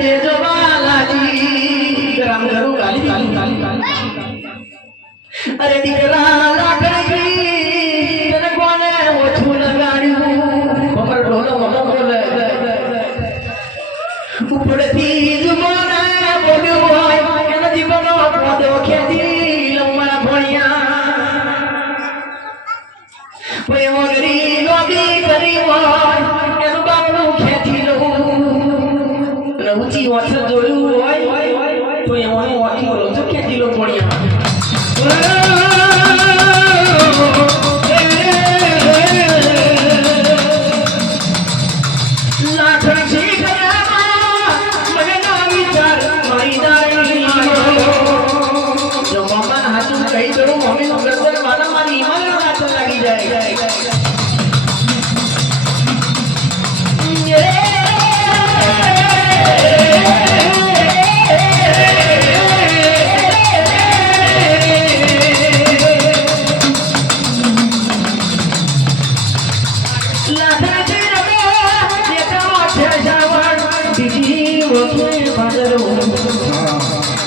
દેજો બાલાજી રામ કરું કાલી કાલી કાલી કાલી અરે દીકરા લાકડી તને કોને ઓછું લગાડ્યું કમર ઢોલો બોલે ઉપરથી જુમાને બોલ્યો હોય એના જીવનો પોદો ખેતી લંબા ભણ્યા પ્રેમ ગરી લોબી કરી હોય એનું બાપનું ખેતી લઉં ઊંચી વાછ જોયું હોય તો એમાં વાંચી બોલો તો ખેતી લો ભણ્યા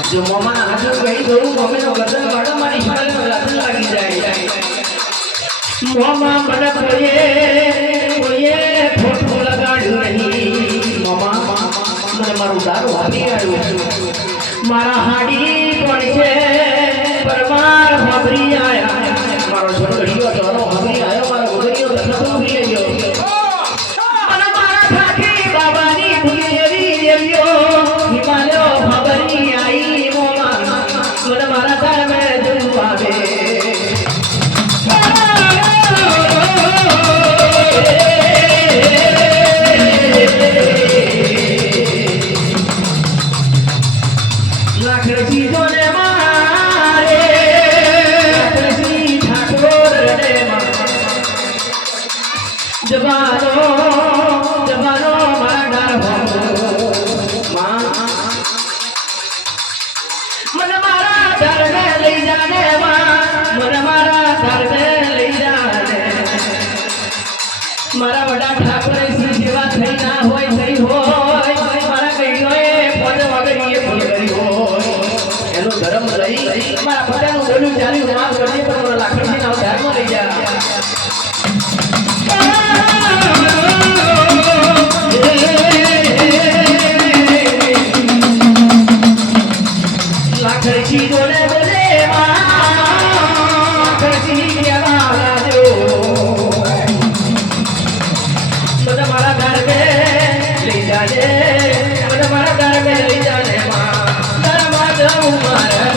જો મમ્મા હાજુ ગઈ દઉં મમ્મીનો ગરદન વાળો મારી હિમાલયનો લાગણ લાગી જાય મમ્મા મને કોઈએ ફોટો લગાડ્યું નહીં મમ્મા મને મારું દારૂ હારી આવ્યું મારા હાડી પણ છે પરમાર ભાભરી આયા મારો છોકરીઓ તોરો ભાભરી આયો મારો ગોગરીઓ થતો ભૂલી ગયો અને મારા ઠાઠી બાબાની ભૂલી એવી દેવ્યો હિમાલયો ભાભરી આઈ મોમા મને મારા ઘર મે જવું આવે લાખડી જોને મારે લાખડી ઠાકોર રે જવાનો મારા ઘર માં મને મારા ઘર મે લઈ જાને મને મારા ઘર મે લઈ જાને મારા વડા ઠાકોરે સી સેવા થઈ ના હોય થઈ હોય મારા કઈઓએ પદ વગરીએ ફોન કરી હોય એનો ધર્મ લઈ મારા પદાનું બોલું ચાલ્યું માફ કરજે પણ મને લાકડી ના ધર્મ લઈ જા લાકડી જોડે બોલે લાકડી કેવા લાજો મને મારા ઘર મે લઈ જાજે મને મારા ઘર મે લઈ જાને માં તારા માં જાઉં મારા